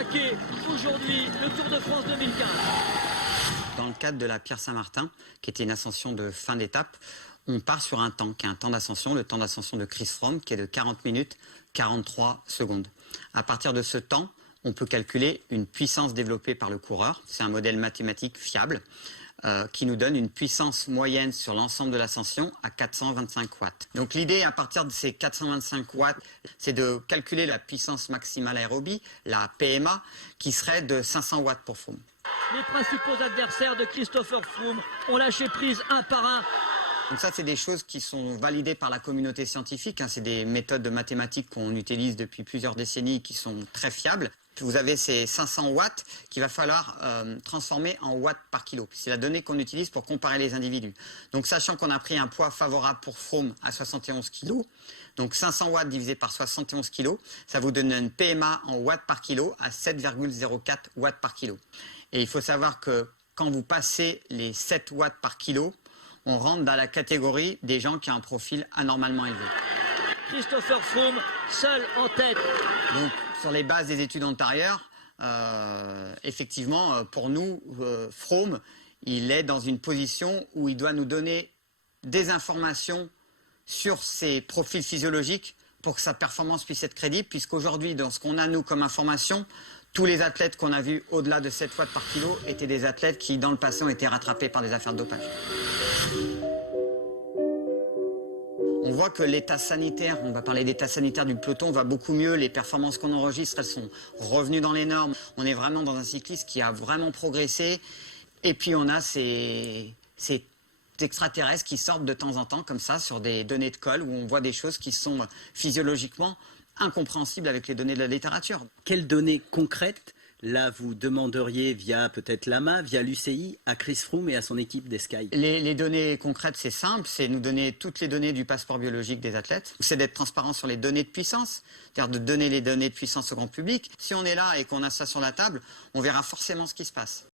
attaquer aujourd'hui le Tour de France 2015. Dans le cadre de la Pierre Saint-Martin, qui était une ascension de fin d'étape, on part sur un temps qui est un temps d'ascension, le temps d'ascension de Chris Froome, qui est de 40 minutes 43 secondes. À partir de ce temps, on peut calculer une puissance développée par le coureur. C'est un modèle mathématique fiable qui nous donne une puissance moyenne sur l'ensemble de l'ascension à 425 watts. Donc l'idée, à partir de ces 425 watts, c'est de calculer la puissance maximale aérobie, la PMA, qui serait de 500 watts pour Froome. Les principaux adversaires de Christopher Froome ont lâché prise un par un. Donc ça, c'est des choses qui sont validées par la communauté scientifique. C'est des méthodes de mathématiques qu'on utilise depuis plusieurs décennies qui sont très fiables. Vous avez ces 500 watts qu'il va falloir transformer en watts par kilo. C'est la donnée qu'on utilise pour comparer les individus. Donc sachant qu'on a pris un poids favorable pour Froome à 71 kg, donc 500 watts divisé par 71 kg, ça vous donne une PMA en watts par kilo à 7,04 watts par kilo. Et il faut savoir que quand vous passez les 7 watts par kilo, on rentre dans la catégorie des gens qui ont un profil anormalement élevé. Christopher Froome, seul en tête. Donc, sur les bases des études antérieures, effectivement, pour nous, Froome, il est dans une position où il doit nous donner des informations sur ses profils physiologiques pour que sa performance puisse être crédible, puisqu'aujourd'hui, dans ce qu'on a, nous, comme information, tous les athlètes qu'on a vus au-delà de 7 watts par kilo étaient des athlètes qui, dans le passé, ont été rattrapés par des affaires de dopage. On voit que l'état sanitaire, on va parler d'état sanitaire du peloton, va beaucoup mieux. Les performances qu'on enregistre, elles sont revenues dans les normes. On est vraiment dans un cycliste qui a vraiment progressé. Et puis on a ces extraterrestres qui sortent de temps en temps comme ça sur des données de colle où on voit des choses qui sont physiologiquement incompréhensibles avec les données de la littérature. Quelles données concrètes, là, vous demanderiez via peut-être l'AMA, via l'UCI, à Chris Froome et à son équipe d'Esky? Les données concrètes, c'est simple, c'est nous donner toutes les données du passeport biologique des athlètes. C'est d'être transparent sur les données de puissance, c'est-à-dire de donner les données de puissance au grand public. Si on est là et qu'on a ça sur la table, on verra forcément ce qui se passe.